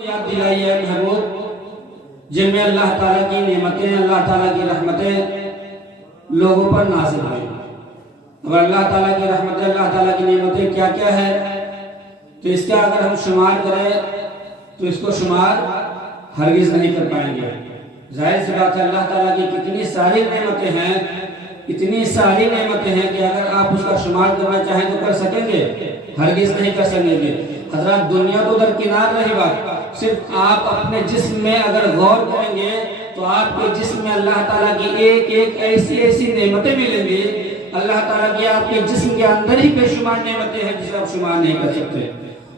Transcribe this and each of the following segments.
یاد دلائی ہے محبوب جن میں اللہ تعالیٰ کی نعمتیں، اللہ تعالیٰ کی رحمتیں لوگوں پر نازل ہوئی. اور اللہ تعالیٰ کی رحمتیں، اللہ تعالیٰ کی نعمتیں کیا کیا ہے، تو اس کا اگر ہم شمار کریں تو اس کو شمار ہرگز نہیں کر پائیں گے. ظاہر سی بات ہے اللہ تعالیٰ کی کتنی ساری نعمتیں ہیں، اتنی ساری نعمتیں ہیں کہ اگر آپ اس کا شمار کرنا چاہیں تو کر سکیں گے؟ ہرگز نہیں کر سکیں گے. حضرات دنیا تو درکنار رہی بات، صرف آپ اپنے جسم میں اگر غور کریں گے تو آپ کے جسم میں اللہ تعالیٰ کی ایک ایک ایسی نعمتیں ملیں گی. اللہ تعالیٰ کی آپ کے جسم کے اندر ہی بے شمار نعمتیں ہیں جسے آپ شمار نہیں کر سکتے.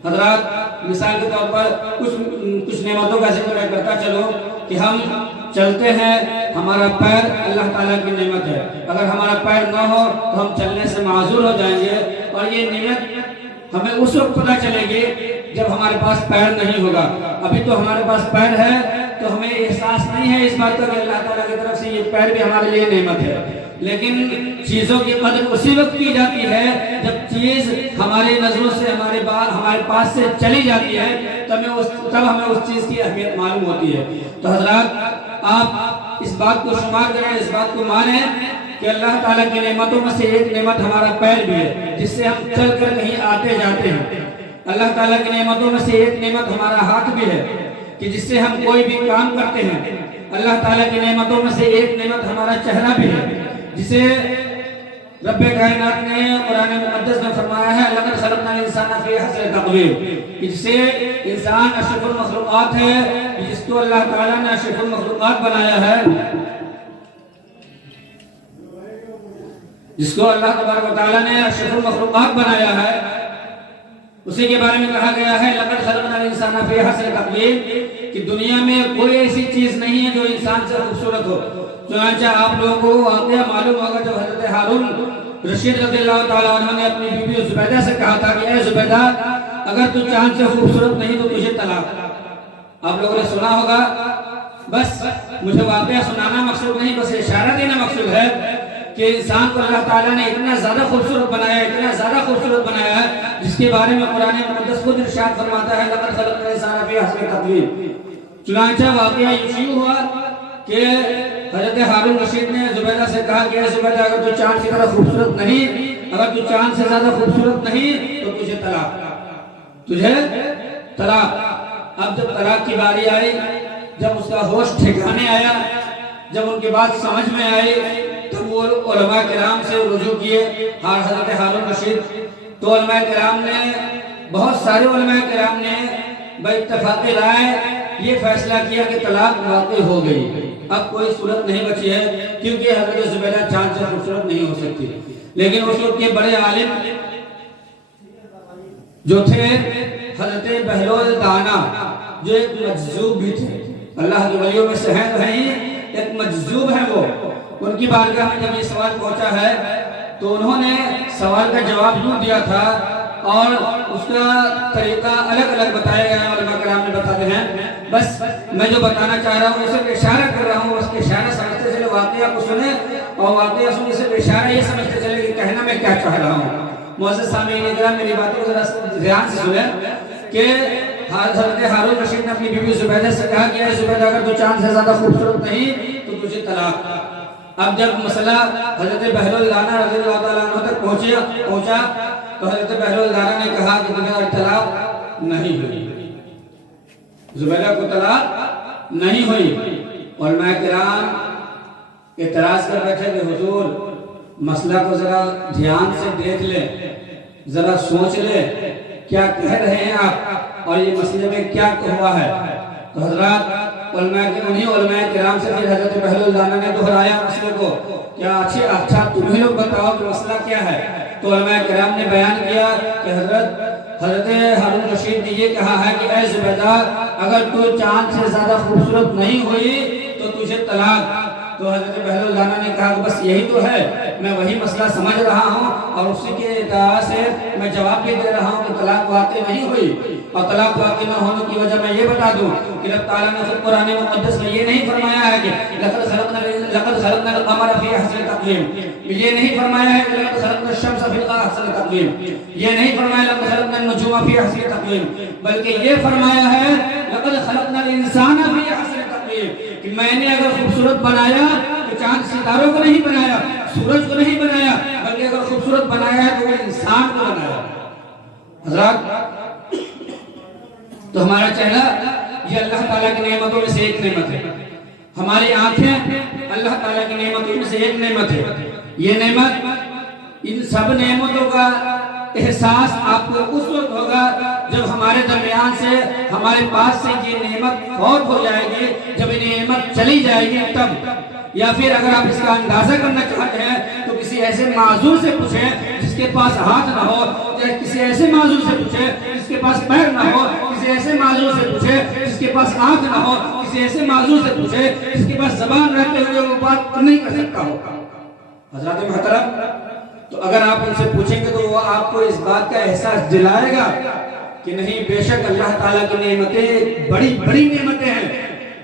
حضرات مثال کے طور پر کچھ نعمتوں کا ذکر میں کرتا چلو کہ ہم چلتے ہیں، ہمارا پیر اللہ تعالیٰ کی نعمت ہے. اگر ہمارا پیر نہ ہو تو ہم چلنے سے معذور ہو جائیں گے، اور یہ نعمت ہمیں اس وقت پتہ چلے گی جب ہمارے پاس پیر نہیں ہوگا. ابھی تو ہمارے پاس پیر ہے تو ہمیں احساس نہیں ہے اس بات کا کہ اللہ تعالیٰ کی طرف سے یہ پیر بھی ہمارے لیے نعمت ہے. لیکن چیزوں کی قدر اسی وقت کی جاتی ہے جب چیز ہماری نظروں سے ہمارے پاس سے چلی جاتی ہے، تب ہمیں اس چیز کی اہمیت معلوم ہوتی ہے. تو حضرات آپ اس بات کو شمار کریں، اس بات کو مانیں کہ اللہ تعالیٰ کی نعمتوں میں سے ایک نعمت ہمارا پیر بھی ہے جس سے ہم چل کر کہیں آتے جاتے ہیں. اللہ تعالیٰ کی نعمتوں میں سے ایک نعمت ہمارا ہاتھ بھی ہے کہ جس سے ہم کوئی بھی کام کرتے ہیں. اللہ تعالیٰ کی نعمتوں میں سے ایک نعمت ہمارا چہرہ بھی ہے جسے رب کائنات نے قرآن مقدس میں فرمایا ہے لقد خلقنا الانسان فی احسن تقویم، جس سے انسان اشرف المخلوقات ہے، جس کو اللہ تعالیٰ نے اشرف المخلوقات بنایا ہے، جس کو اللہ تبارک و تعالیٰ نے اشرف المخلوقات بنایا ہے. اسی کے بارے میں کہا گیا ہے لقد خلقنا الانسان فی احسن تقویم، کہ دنیا میں کوئی ایسی چیز نہیں ہے جو انسان سے خوبصورت ہو. چنانچہ آپ لوگوں کو واقعہ معلوم ہوگا جب حضرت ہارون رشید رضی اللہ تعالیٰ عنہ نے اپنی بیوی زبیدہ سے کہا تھا کہ اے زبیدہ اگر تو چاند سے خوبصورت نہیں تو تجھے طلاق. آپ لوگوں نے سنا ہوگا، بس مجھے واقعہ سنانا مقصود نہیں، بس اشارہ دینا مقصود ہے کہ انسان کو اللہ تعالیٰ نے اتنا زیادہ خوبصورت بنایا ہے، اتنا زیادہ خوبصورت بنایا ہے جس کے بارے میں قرآن مقدس خود ارشاد فرماتا ہے لقد خلقنا الانسان فی احسن تقویم. چنانچہ واقعہ یوں ہوا کہ حضرت ہارون رشید نے زبیدہ سے کہا کہ اے زبیدہ اگر تو چاند کی طرح خوبصورت نہیں، اگر تو چاند سے زیادہ خوبصورت نہیں تو تجھے طلاق. اب جب طلاق کی باری آئی، جب اس کا ہوش ٹھکانے آیا، جب ان کی بات سمجھ میں آئی، تب وہ علماء کرام سے رجوع کیے حضرت ہارون رشید. تو علماء کرام نے، بہت سارے علماء کرام نے باتفاق رائے یہ فیصلہ کیا کہ طلاق واقع ہو گئی، اب کوئی صورت نہیں بچی ہے، کیونکہ حضرت زبیدہ چاند سے خوبصورت نہیں ہو سکتی. لیکن اس وقت کے بڑے عالم جو تھے حضرت بہلول دانا، جو ایک مجذوب بھی تھے، اللہ کے ولیوں میں سے ہیں تو ہیں، ایک مجذوب ہیں وہ. ان کی بارگاہ میں جب یہ سوال پہنچا ہے تو انہوں نے سوال کا جواب یوں دیا تھا، اور اس کا طریقہ الگ الگ بتایا گیا ہے، علماء کرام نے بتاتے ہیں. بس میں جو بتانا چاہ رہا ہوں صرف اشارہ کر رہا ہوں، اس کے اشارہ سمجھتے چلے، واقعہ کو سنیں اور واقعہ سننے سے اشارہ یہ سمجھتے چلے کہ کہنا میں کیا چاہ رہا ہوں. معزز سامعین اکرام میری باتوں کو ذرا دھیان سے سنیں کہ حضرت ہارون رشید نے اپنی بیوی زبیدہ سے کہا کہ اے زبیدہ اگر تو چاند سے زیادہ خوبصورت نہیں تو تجھے طلاق. اب جب مسئلہ حضرت بہلول دانا رضی اللہ تعالیٰ عنہ تک پہنچا تو حضرت بہلول دانا نے کہا کہ مجھے طلاق نہیں ہوئی، زبیدہ کو طلاق نہیں ہوئی. علماء کرام اعتراض کر بیٹھے کہ حضور مسئلہ کو ذرا دھیان سے دیکھ لیں، ذرا سوچ لیں کیا کہہ رہے ہیں آپ اور یہ مسئلے میں کیا ہوا ہے. تو حضرات انہی علماء کرام سے پھر حضرت بہلول دانا نے دہرایا مسئلے کو، کیا اچھا تمہیں لوگ بتاؤ کہ مسئلہ کیا ہے. تو علماء کرام نے بیان کیا کہ حضرت ہارون رشید نے یہ کہا ہے کہ اے زبیدہ اگر تو چاند سے زیادہ خوبصورت نہیں ہوئی تو تجھے طلاق. تو حضرت بہلول دانا نے کہا کہ بس یہی تو ہے، میں وہی مسئلہ سمجھ رہا ہوں اور اسی کے ادعا سے میں جواب بھی دے رہا ہوں کہ طلاق واقع نہیں ہوئی. اور طلاق واقع نہ ہونے کی وجہ میں یہ بتا دوں کہ رب تعالیٰ نے خود قرآن مقدس میں یہ نہیں فرمایا ہے کہ لقد خلقنا القمر فی احسن تقویم، یہ نہیں فرمایا ہے کہ لقد خلقنا الشمس فی احسن تقویم، یہ نہیں فرمایا لقد خلقنا النجوم فی احسن تقویم، بلکہ یہ فرمایا ہے لقد خلقنا الانسان فی احسن تقویم، کہ میں نے اگر خوبصورت بنایا تو چاند ستاروں کو نہیں بنایا، سورج کو نہیں بنایا، بلکہ اگر خوبصورت بنایا ہے تو وہ انسان کو بنایا۔ حضرات تو ہمارا چہرہ یہ اللہ تعالیٰ کی نعمتوں میں سے ایک نعمت ہے، ہماری آنکھیں اللہ تعالیٰ کی نعمتوں میں سے ایک نعمت ہے۔ یہ نعمت، ان سب نعمتوں کا احساس آپ کو اس وقت ہوگا جب ہمارے درمیان سے، ہمارے پاس سے یہ نعمت فوت ہو جائے گی، جب یہ نعمت چلی جائے گی تب۔ یا پھر اگر آپ اس کا اندازہ کرنا چاہتے ہیں تو کسی ایسے معذور سے پوچھیں جس کے پاس ہاتھ نہ ہو، یا کسی ایسے معذور سے پوچھیں جس کے پاس پیر نہ ہو، کسی ایسے معذور سے پوچھیں جس کے پاس آنکھ نہ ہو، کسی ایسے معذور سے پوچھیں جس کے پاس زبان رہتے ہوئے وہ بات نہیں کر سکتا ہو۔ حضرات محترم، تو اگر آپ ان سے پوچھیں گے تو وہ آپ کو اس بات کا احساس دلائے گا کہ نہیں، بے شک اللہ تعالیٰ کی نعمتیں بڑی بڑی نعمتیں ہیں۔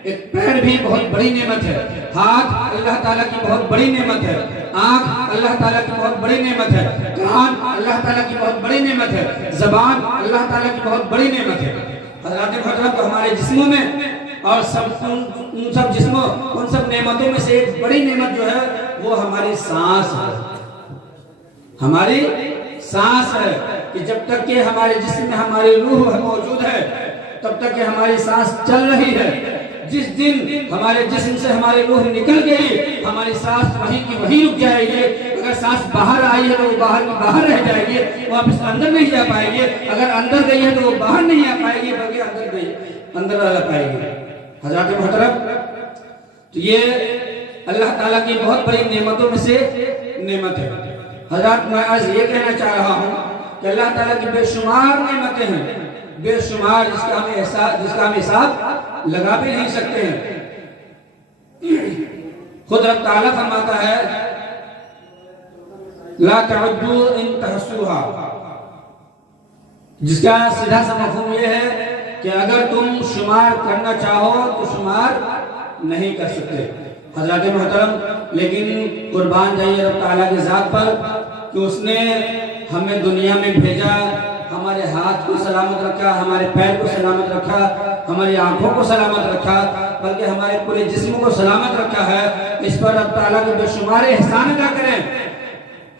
ایک پیر بھی بہت بڑی نعمت ہے، ہاتھ اللہ تعالیٰ کی بہت بڑی نعمت ہے، آنکھ اللہ تعالیٰ کی بہت بڑی نعمت ہے، کان اللہ تعالیٰ کی بہت بڑی نعمت ہے، زبان اللہ تعالیٰ کی بہت بڑی نعمت ہے۔ حضرات محترم، تو ہمارے جسموں میں اور ان سب جسموں، ان سب نعمتوں میں سے ایک بڑی نعمت جو ہے وہ ہماری سانس ہے، ہماری سانس ہے، کہ جب تک کہ ہمارے جسم میں ہماری روح موجود ہے تب تک کہ ہماری سانس چل رہی ہے۔ جس دن ہمارے جسم سے ہماری روح نکل گئی، ہماری سانس وہیں کی وہیں رک جائے گی۔ اگر سانس باہر آئی ہے تو وہ باہر کی باہر رہ جائے گی، واپس اندر نہیں جا پائے گی۔ اگر اندر گئی ہے تو وہ باہر نہیں آ پائے گی، بلکہ اندر آ پائے گی۔ حضرات محترم، تو یہ اللہ تعالیٰ کی بہت بڑی نعمتوں میں سے نعمت ہے۔ حضرات، میں آج یہ کہنا چاہ رہا ہوں کہ اللہ تعالیٰ کی بے شمار نعمتیں ہیں، بے شمار، جس کا ہم حساب لگا بھی نہیں سکتے ہیں۔ خود رب تعالیٰ فرماتا ہے لا تعدوا ان تحصوها، جس کا سیدھا سا مفہوم یہ ہے کہ اگر تم شمار کرنا چاہو تو شمار نہیں کر سکتے۔ حضرات محترم، لیکن قربان جائیے رب تعالیٰ کی ذات پر کہ اس نے ہمیں دنیا میں بھیجا، ہمارے ہاتھ کو سلامت رکھا، ہمارے پیر کو سلامت رکھا، ہماری آنکھوں کو سلامت رکھا، بلکہ ہمارے پورے جسم کو سلامت رکھا ہے۔ اس پر رب تعالیٰ کے بے شمار احسان ادا کریں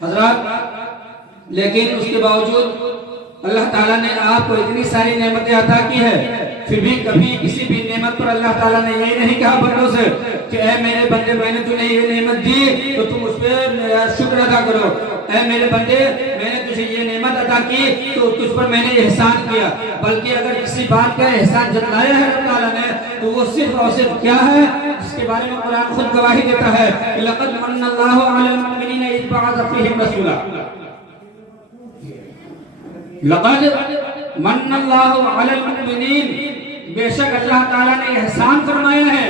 حضرات۔ لیکن اس کے باوجود اللہ تعالیٰ نے آپ کو اتنی ساری نعمتیں عطا کی ہے، پھر بھی کبھی کسی بھی نعمت پر اللہ تعالیٰ نے یہ نہیں کہا بندوں سے کہ اے میرے بندے، میں نے تمہیں یہ نعمت دی تو تم اس پہ میرا شکر ادا کرو۔ اے میرے بندے، میں نے تجھے یہ نعمت عطا کی تو تجھ پر میں نے احسان کیا۔ بلکہ اگر کسی بات کا احسان جتلایا ہے اللہ تعالیٰ نے تو وہ صرف اور صرف کیا ہے، جس کے بارے میں قرآن خود گواہی دیتا ہے کہ لقد من اللہ علی المؤمنین اذ بعث فیہم رسولا، لقد من اللہ علی المؤمنین، بے شک اللہ تعالیٰ نے احسان فرمایا ہے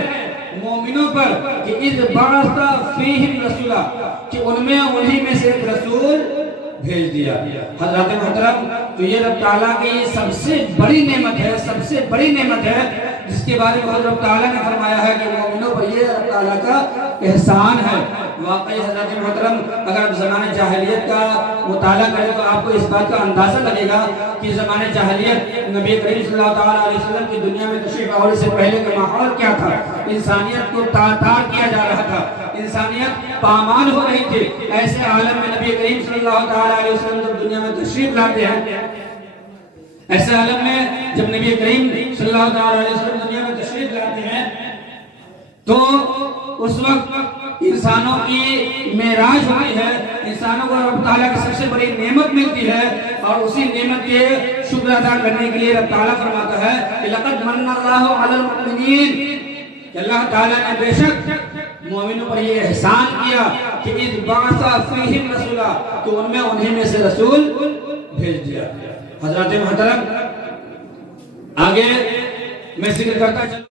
مومنوں پر کہ اذ بعث فیہم رسولا، کہ ان میں انہی میں سے ایک رسول بھیج دیا۔ حضرات محترم، تو یہ رب تعالیٰ کی سب سے بڑی نعمت ہے، سب سے بڑی نعمت ہے، جس کے بارے میں رب تعالیٰ نے فرمایا ہے کہ مومنوں پر یہ رب تعالیٰ کا احسان ہے۔ واقعی حضرات محترم، اگر آپ زمانہ جاہلیت کا مطالعہ کریں تو آپ کو اس بات کا اندازہ لگے گا کہ زمانہ جاہلیت نبی کریم صلی اللہ علیہ وسلم کی دنیا میں تشریف آوری سے پہلے کا ماحول کیا تھا۔ انسانیت کو تار کیا جا رہا تھا، انسانیت پامال ہو رہی تھی۔ ایسے عالم میں نبی کریم صلی اللہ علیہ وسلم جب دنیا میں تشریف لاتے ہیں، ایسے عالم میں جب نبی کریم صلی اللہ علیہ وسلم دنیا میں تشریف لاتے ہیں تو اس وقت انسانوں کی معراج ہوتی ہے، انسانوں کو رب تعالیٰ کی سب سے بڑی نعمت ملتی ہے، اور اسی نعمت کے شکر ادا کرنے کے لیے رب تعالیٰ فرماتا ہے کہ لقد من اللہ علی المؤمنین، کہ اللہ تعالیٰ نے بے شک مومنوں پر یہ احسان کیا کہ اذ بعث فیہم رسولا، کہ ان میں انہی میں سے رسول بھیج دیا۔ حضرات محترم، آگے میں ذکر کرتا چلوں۔